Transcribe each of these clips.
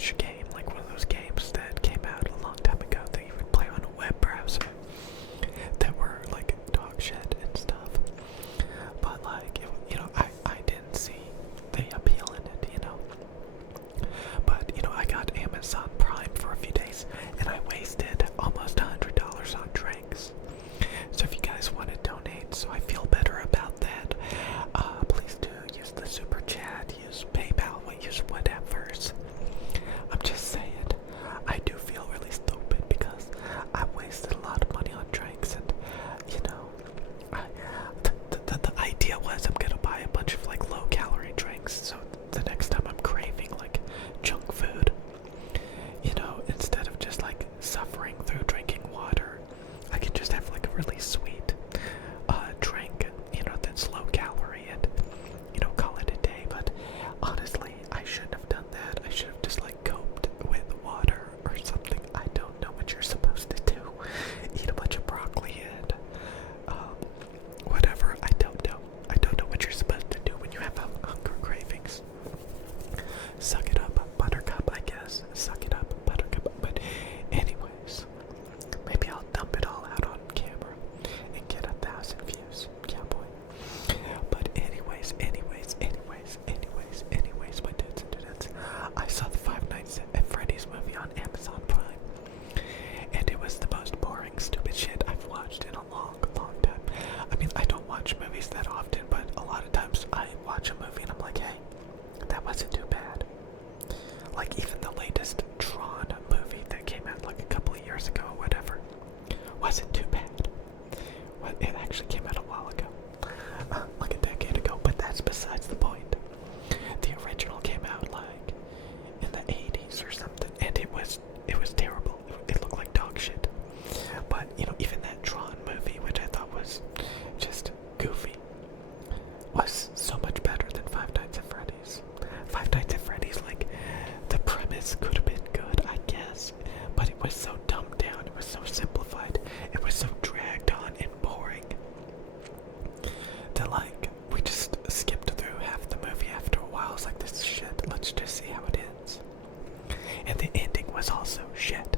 trash game, like one of those games that came out a long time ago that you would play on a web browser that were like dog shit and stuff. But like, I didn't see the appeal in it, But, I got Amazon Prime for a few days and I wasted almost $100 on drinks. So if you guys want to donate so I feel better about that, please do use the super chat, use PayPal, use whatever's. I'm just saying, I do feel really stupid because I wasted a lot of money on drinks and, the idea was I'm gonna buy a bunch of like low calorie drinks so the next time I'm craving like junk food, instead of just like suffering through drinking water, I can just have like a really sweet drink, that's low calorie and, call it a day. But honestly, I shouldn't have done that. I should have just like coped with water or something. I don't know what you're supposed to do. Eat a bunch of broccoli and whatever. I don't know. I don't know what you're supposed to do when you have hunger cravings. Suck it up, buttercup, I guess. Suck it up, buttercup. But anyways, maybe I'll dump it all out on camera and get 1,000 views. Yeah, boy. But anyways, my dudes and dudettes, I saw the Five Nights at Freddy's movie on Amazon Prime, and it was the most boring, stupid shit I've watched in a long, long time. I mean, I don't watch movies that often, but a lot of times I watch a movie and I'm like, hey, that wasn't too bad. Like even the latest Tron movie that came out like a couple of years ago or whatever wasn't too bad. Well, it actually came out a while ago, like a decade ago, but that's besides the point. The original came out like in the 80s or something, and it was terrible. It looked like dog shit. But even that Tron movie, which I thought was just goofy, was so much better than Five Nights at Freddy's. Five Nights at Freddy's, like, the premise could have been good, I guess, but it was so dumbed down, it was so simplified, it was so dragged on and boring that, like, we just skipped through half the movie after a while. It's like, this is shit, let's just see how it ends. And the ending was also shit,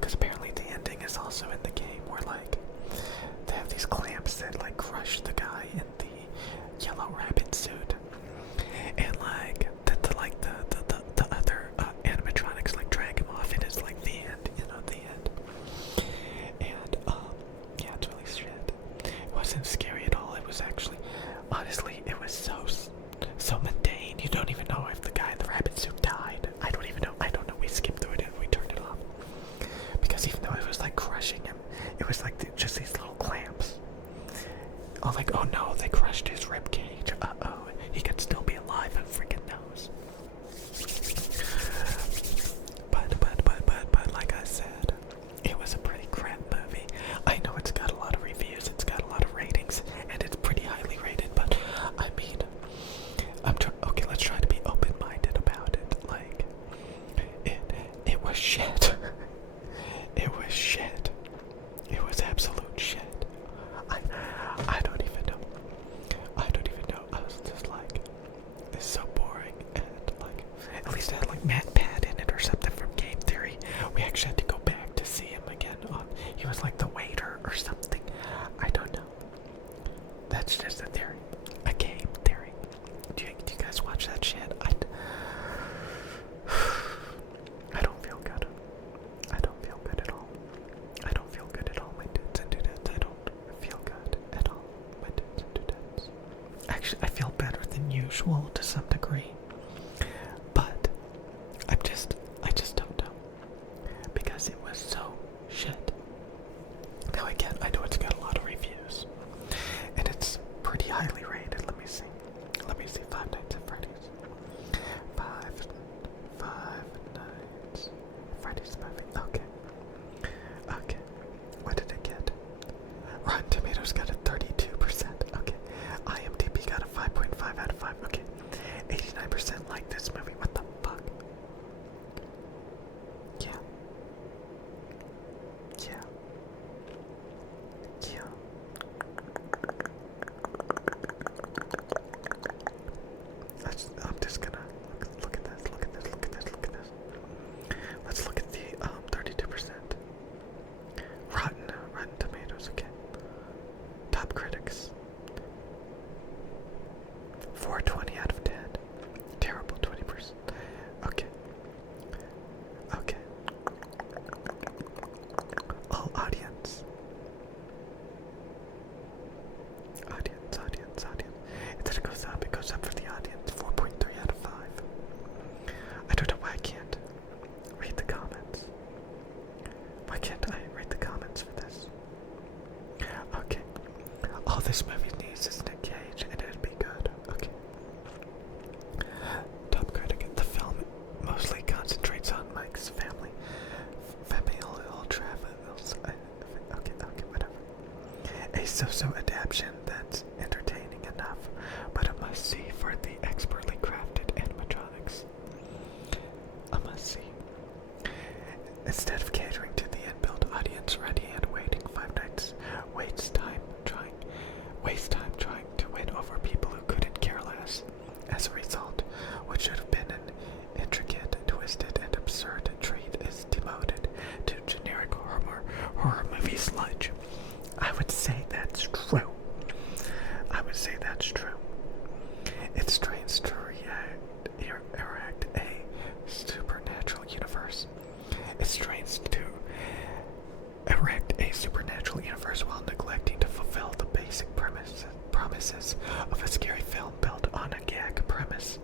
because apparently the ending is also in the game where, like, they have these clamps that, like, crush the guy in the yellow rabbit suit, and like the other animatronics like drag him off, and it's like the end, the end. And yeah, it's really shit. It wasn't scary at all. It was actually, honestly, it was so mundane. You don't even know if the guy in the rabbit suit died. I don't even know. I don't know. We skipped through it and we turned it off because even though it was like crushing him, it was like just these little clamps. Oh, like, oh no, they crushed his rib cage. Uh-oh, he could still be alive, who freaking knows. But like I said, it was a pretty crap movie. I know it's got a lot of reviews, it's got a lot of ratings, and it's pretty highly rated, but I mean, okay, let's try to be open-minded about it. Like, it was shit. It was shit. It was absolute shit. I don't even know. I don't even know. I was just like, it's so boring, and like, at least it had like Matt Pat in it or something from Game Theory. We actually had to go back to see him again. He was like the waiter or something. I don't know. That's just a theory, a game theory. Do you guys watch that shit? I don't feel good. I don't feel good at all. I don't feel good at all, my dudes and dudettes. I don't feel good at all, my dudes and dudettes. Actually, I feel better than usual to some degree, but I just don't know, because it was so shit. Now again, I know it's got a lot of reviews, and it's pretty highly rated. Let me see. Five Nights at Freddy's. Five Nights at Freddy's movie. Okay. What did it get? Rotten Tomatoes got a 32%. Okay. IMDb got a 5.5 out of 5. Okay. 89% like this movie. What the fuck? Yeah. I'm just gonna look at this. Instead of catering to the inbuilt audience ready and waiting, Five Nights waste time trying to win over people who couldn't care less. As a result, what should have been an intricate, twisted, and absurd treat is demoted to generic horror movie sludge. I would say that's true. It strains to erect a supernatural universe. While neglecting to fulfill the basic promises of a scary film built on a gag premise.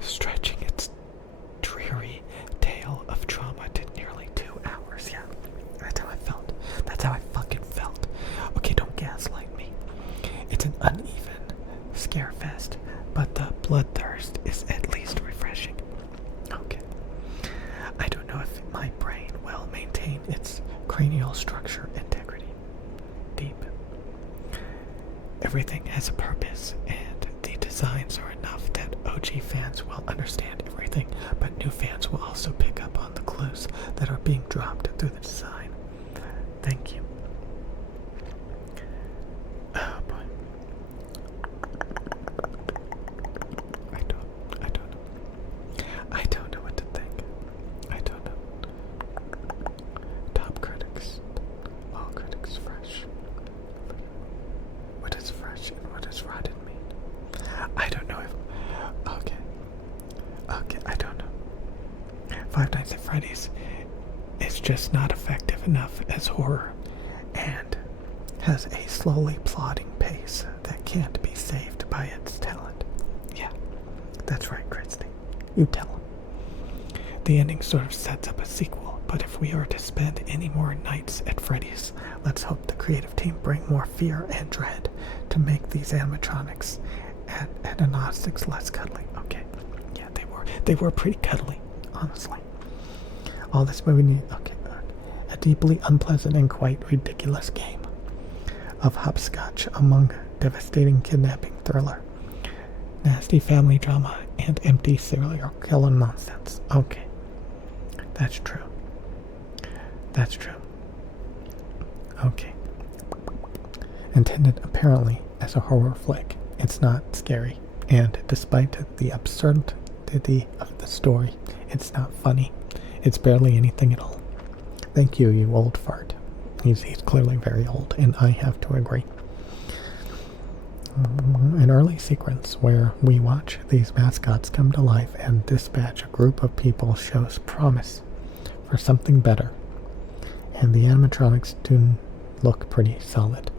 Stretching its dreary tale of trauma to nearly 2 hours. Yeah, that's how I felt. That's how I fucking felt. Okay, don't gaslight me. It's an uneven scare fest, but the bloodthirst is at least refreshing. Okay. I don't know if my brain will maintain its cranial structure integrity. Deep. Everything has a purpose, and the designs are enough that OG fans will understand everything, but new fans will also pick up on the clues that are being dropped through the design. Thank you. Oh boy. I don't know what to think. I don't know. Top critics. All critics fresh. What does fresh and what does rotten mean? I don't know if... Okay, I don't know. Five Nights at Freddy's is just not effective enough as horror, and has a slowly plodding pace that can't be saved by its talent. Yeah, that's right, Christy. You tell him. The ending sort of sets up a sequel, but if we are to spend any more nights at Freddy's, let's hope the creative team bring more fear and dread to make these animatronics and agnostics less cuddly. Okay, yeah, they were pretty cuddly, honestly. All this movie needs, a deeply unpleasant and quite ridiculous game of hopscotch among devastating kidnapping thriller, nasty family drama, and empty serial killer nonsense. Okay. That's true. Okay. Intended apparently as a horror flick, it's not scary, and despite the absurdity of the story, it's not funny. It's barely anything at all. Thank you, you old fart. He's clearly very old, and I have to agree. An early sequence where we watch these mascots come to life and dispatch a group of people shows promise for something better, and the animatronics do look pretty solid,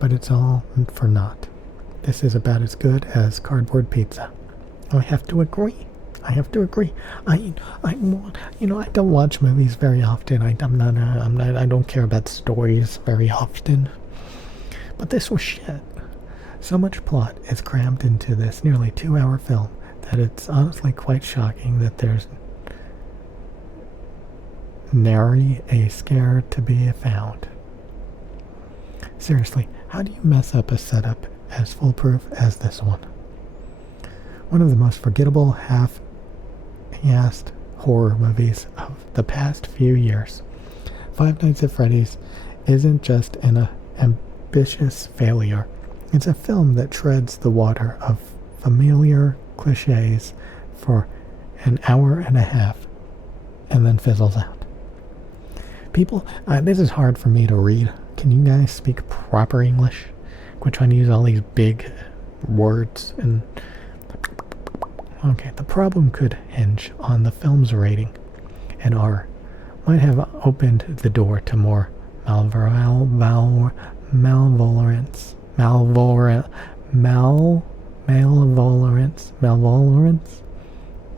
but it's all for naught. This is about as good as cardboard pizza. I have to agree. I don't watch movies very often. I don't care about stories very often, but this was shit. So much plot is crammed into this nearly 2-hour film that it's honestly quite shocking that there's nary a scare to be found. Seriously, how do you mess up a setup as foolproof as this one? One of the most forgettable half-assed horror movies of the past few years. Five Nights at Freddy's isn't just an ambitious failure. It's a film that treads the water of familiar cliches for an hour and a half and then fizzles out. People, this is hard for me to read. Can you guys speak proper English? Quit trying to use all these big words and... Okay, the problem could hinge on the film's rating, and R might have opened the door to more malevolence.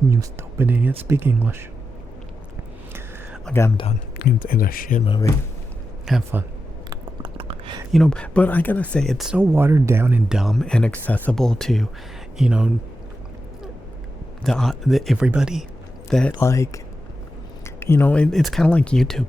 You stupid idiot, speak English. Okay, I'm done. It's a shit movie. Have fun. But I gotta say, it's so watered down and dumb and accessible to, the everybody that, it's kind of like YouTube.